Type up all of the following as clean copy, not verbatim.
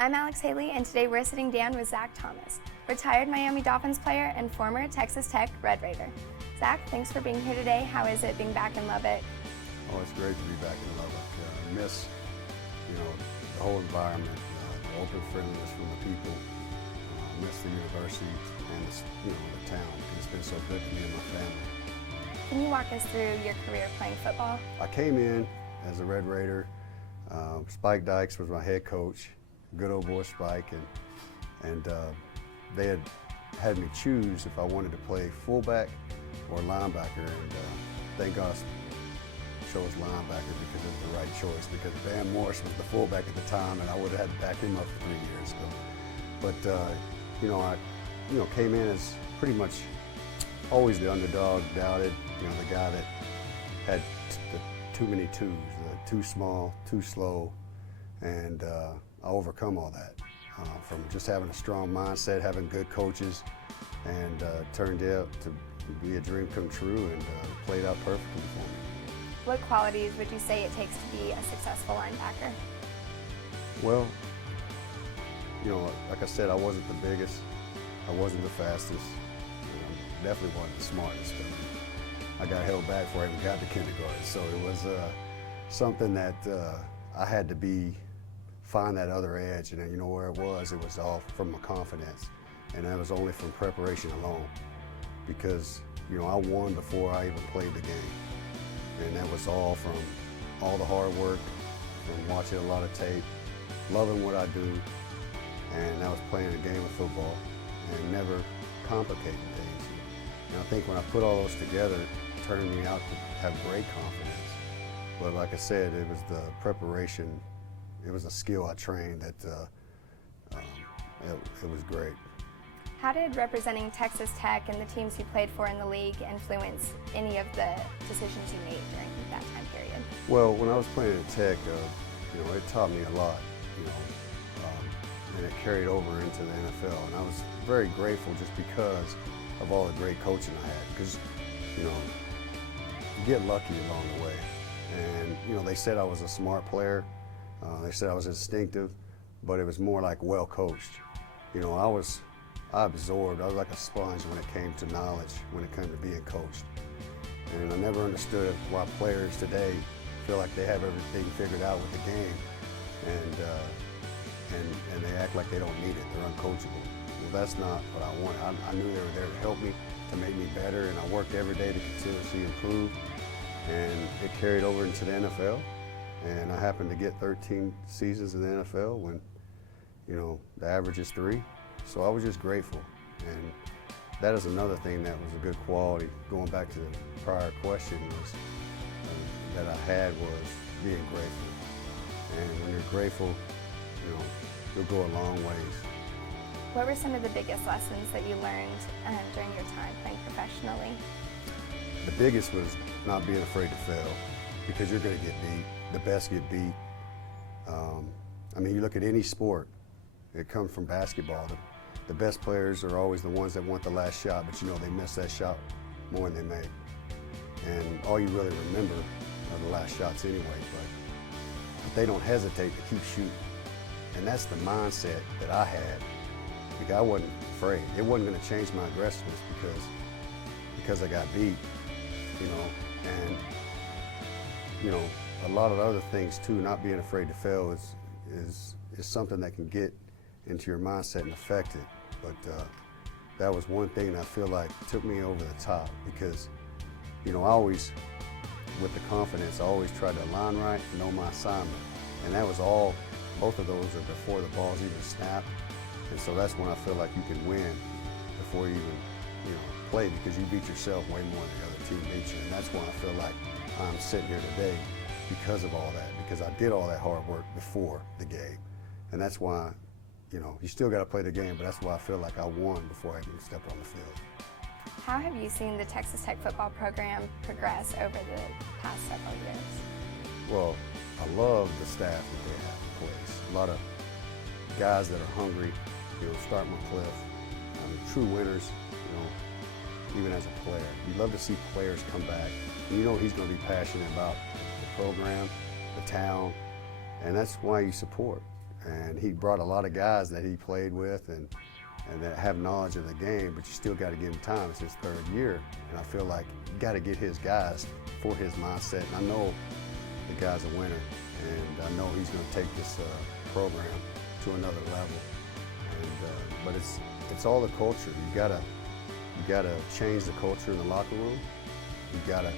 I'm Alex Haley, and today we're sitting down with Zach Thomas, retired Miami Dolphins player and former Texas Tech Red Raider. Zach, thanks for being here today. How is it being back in Lubbock? Oh, it's great to be back in Lubbock. I miss, the whole environment, the open friendliness from the people. I miss the university and the town. It's been so good to me and my family. Can you walk us through your career playing football? I came in as a Red Raider. Spike Dykes was my head coach. Good old boy Spike, and they had me choose if I wanted to play fullback or linebacker, and thank God chose linebacker because it was the right choice, because Van Morris was the fullback at the time and I would have had to back him up for 3 years. But I came in as pretty much always the underdog, doubted, the guy that had too many twos, too small, too slow, and I overcome all that from just having a strong mindset, having good coaches, and turned out to be a dream come true, and played out perfectly for me. What qualities would you say it takes to be a successful linebacker? Well, like I said, I wasn't the biggest, I wasn't the fastest, definitely wasn't the smartest. I got held back before I even got to kindergarten, so it was something that I had to find that other edge, and where it was all from my confidence, and that was only from preparation alone, because I won before I even played the game, and that was all from all the hard work, from watching a lot of tape, loving what I do, and that was playing a game of football and never complicating things. And I think when I put all those together, it turned me out to have great confidence. But like I said, it was the preparation. It was a skill I trained that it was great. How did representing Texas Tech and the teams you played for in the league influence any of the decisions you made during that time period? Well, when I was playing at Tech, it taught me a lot, and it carried over into the NFL. And I was very grateful just because of all the great coaching I had, because, you get lucky along the way. And, they said I was a smart player. They said I was instinctive, but it was more like well coached. I absorbed. I was like a sponge when it came to knowledge, when it came to being coached. And I never understood why players today feel like they have everything figured out with the game, and they act like they don't need it. They're uncoachable. Well, that's not what I wanted. I knew they were there to help me, to make me better, and I worked every day to continuously improve. And it carried over into the NFL. And I happened to get 13 seasons in the NFL when, the average is 3. So I was just grateful. And that is another thing that was a good quality. Going back to the prior question that I had was being grateful. And when you're grateful, you'll go a long ways. What were some of the biggest lessons that you learned during your time playing professionally? The biggest was not being afraid to fail, because you're going to get beat. The best get beat. You look at any sport, it comes from basketball. The best players are always the ones that want the last shot, but they miss that shot more than they make. And all you really remember are the last shots anyway, but they don't hesitate to keep shooting. And that's the mindset that I had. Like, I wasn't afraid. It wasn't going to change my aggressiveness because I got beat, and a lot of other things too. Not being afraid to fail is something that can get into your mindset and affect it. But that was one thing that I feel like took me over the top, because I always, with the confidence, I always tried to align right, know my assignment, and that was all. Both of those are before the balls even snap, and so that's when I feel like you can win before you even play, because you beat yourself way more than the other team beats you. And that's why I feel like I'm sitting here today, because of all that, because I did all that hard work before the game. And that's why, you still got to play the game, but that's why I feel like I won before I even stepped on the field. How have you seen the Texas Tech football program progress over the past several years? Well, I love the staff that they have in place. A lot of guys that are hungry, starting with Cliff, true winners, even as a player. You love to see players come back. And he's going to be passionate about the program, the town, and that's why you support. And he brought a lot of guys that he played with and that have knowledge of the game, but you still got to give him time. It's his third year, and I feel like you got to get his guys for his mindset. And I know the guy's a winner, and I know he's going to take this program to another level. And but it's all the culture. You gotta change the culture in the locker room. You gotta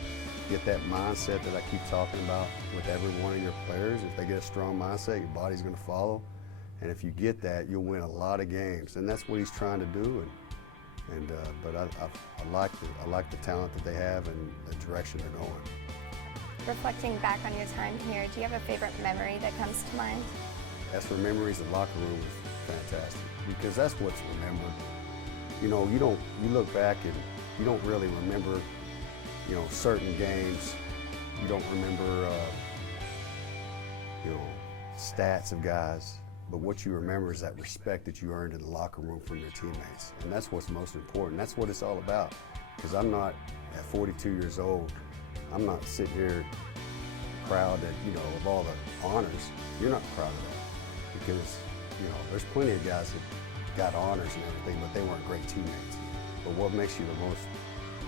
get that mindset that I keep talking about with every one of your players. If they get a strong mindset, your body's going to follow. And if you get that, you'll win a lot of games. And that's what he's trying to do. But I like the talent that they have and the direction they're going. Reflecting back on your time here, do you have a favorite memory that comes to mind? As for memories, the locker room was fantastic because that's what's remembered. You know, you look back and you don't really remember, you know, certain games. You don't remember, you know, stats of guys. But what you remember is that respect that you earned in the locker room from your teammates. And that's what's most important. That's what it's all about. Because I'm not, at 42 years old, I'm not sitting here proud that, you know, of all the honors. You're not proud of that. Because, you know, there's plenty of guys that got honors and everything, but they weren't great teammates. But what makes you the most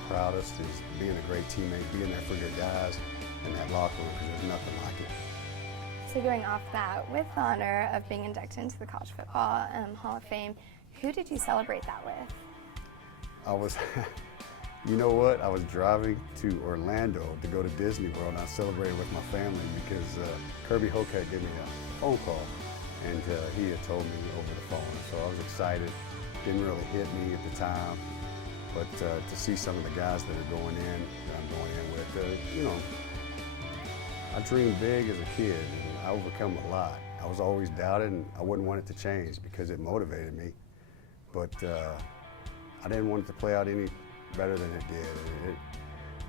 proudest is being a great teammate, being there for your guys in that locker room, because there's nothing like it. So going off that, with the honor of being inducted into the College Football Hall of Fame, who did you celebrate that with? You know what? I was driving to Orlando to go to Disney World, and I celebrated with my family because Kirby Hocutt gave me a phone call, and he had told me over the phone. So I was excited. Didn't really hit me at the time, but to see some of the guys that are going in, that I'm going in with, you know, I dreamed big as a kid, and I overcome a lot. I was always doubted, and I wouldn't want it to change because it motivated me. But I didn't want it to play out any better than it did.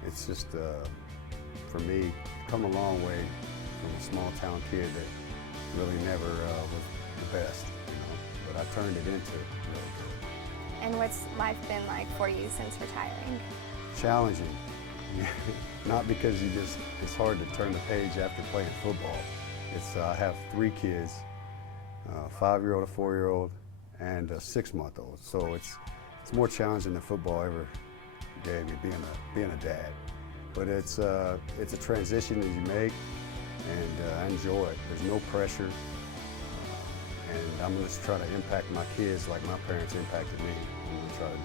It's just, for me, come a long way from a small town kid that really never was the best, you know. But I turned it into really good. And what's life been like for you since retiring? Challenging. Not because it's hard to turn the page after playing football. I have 3 kids, a 5-year-old, a 4-year-old, and a 6-month-old. So it's more challenging than football ever gave me, being a dad. But it's a transition that you make, and I enjoy it. There's no pressure, and I'm going to try to impact my kids like my parents impacted me. I'm going to try to